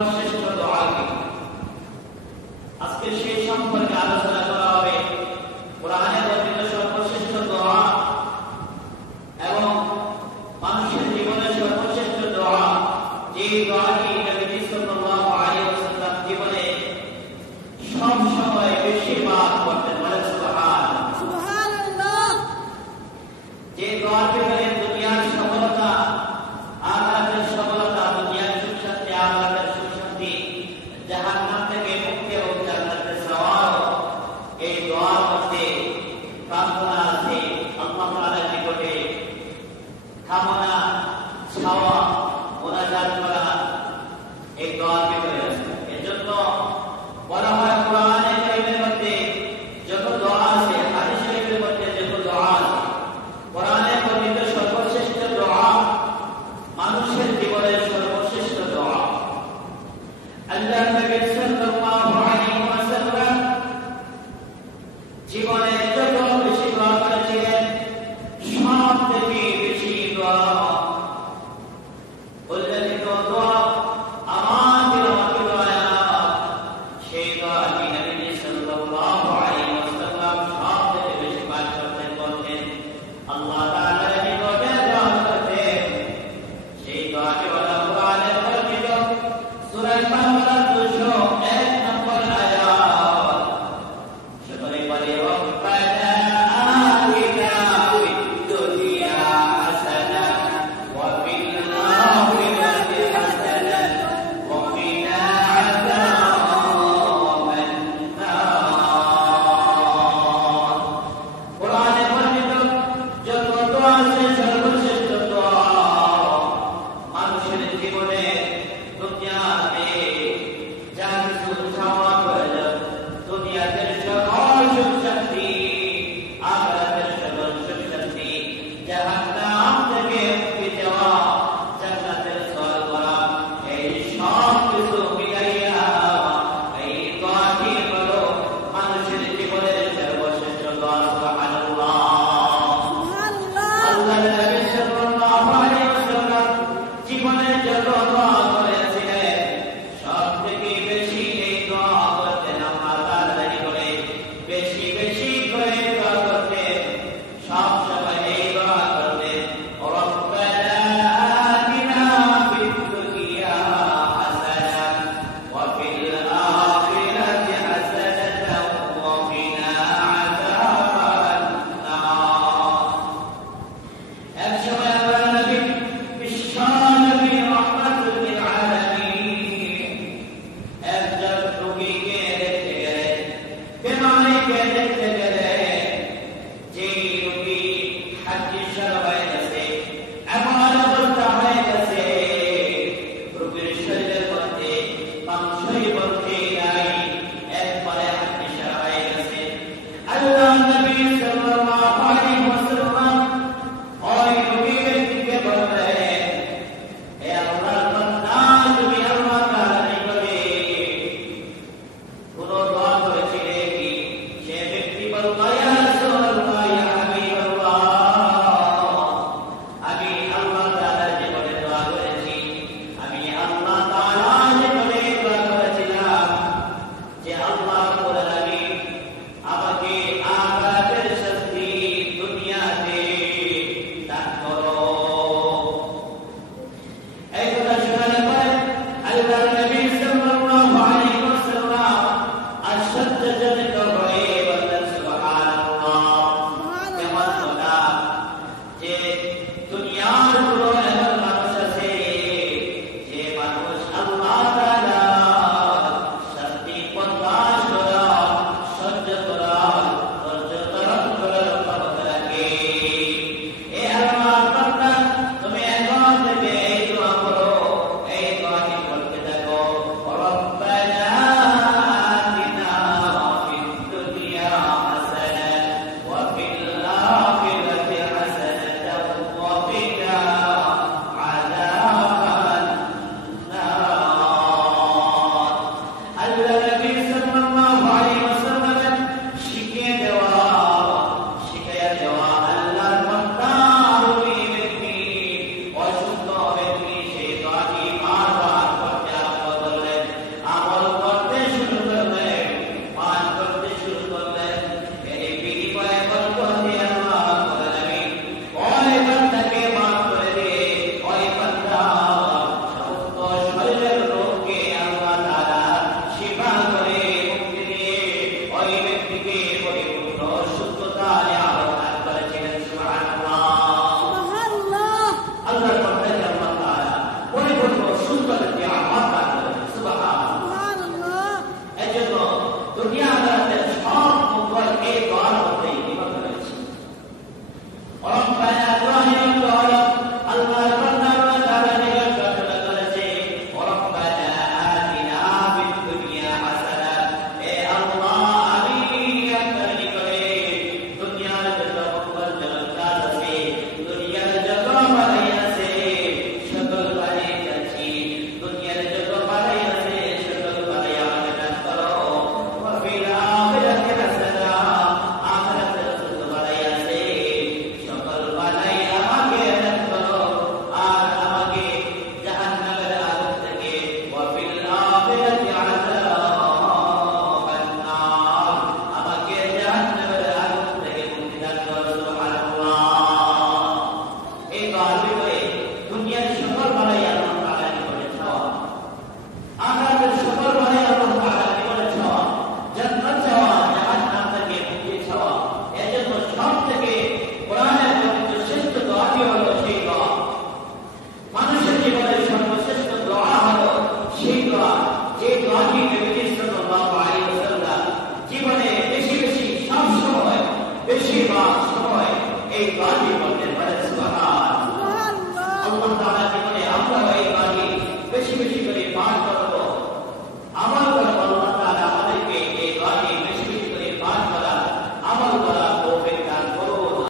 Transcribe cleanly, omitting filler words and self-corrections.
শ্রেষ্ঠ দোয়া কি? আজকে সেই সম্পর্কে আলোচনা করা হবে। কোরআনে বর্ণিত সর্বশ্রেষ্ঠ দোয়া এবং মানুষের জীবনের সর্বশ্রেষ্ঠ দোয়া, যে দোয়াটি নবী সাল্লাল্লাহু আলাইহি ওয়াসাল্লাম জীবনে সব সময় বেশিরভাগ করতেন। বলেন সুবহানাল্লাহ। সুবহানাল্লাহ। যে দোয়াটি বলে দুনিয়ার সফলতা, আখিরাতের সফলতা, দুনিয়ার সুখ শান্তি, আখিরাতের সুখ শান্তি, জাহান্নাম থেকে মুক্তি এবং জান্নাতের সওয়াব, এই দোয়ার মধ্যে প্রার্থনা আছে আল্লাহ তাআলার নিকটে কামনা চাওয়া, মুনাজাত করা, এই দোয়ার ভিতরে আছে। এজন্য বলা হয় কোরআনে কারীমের মধ্যে যত দোয়া আছে, হাদিস শরীফের মধ্যে যত দোয়া আছে, কোরআনে বর্ণিত সর্বশ্রেষ্ঠ দোয়া মানুষের জীবনের সর্বশ্রেষ্ঠ দোয়া। আল্লাহ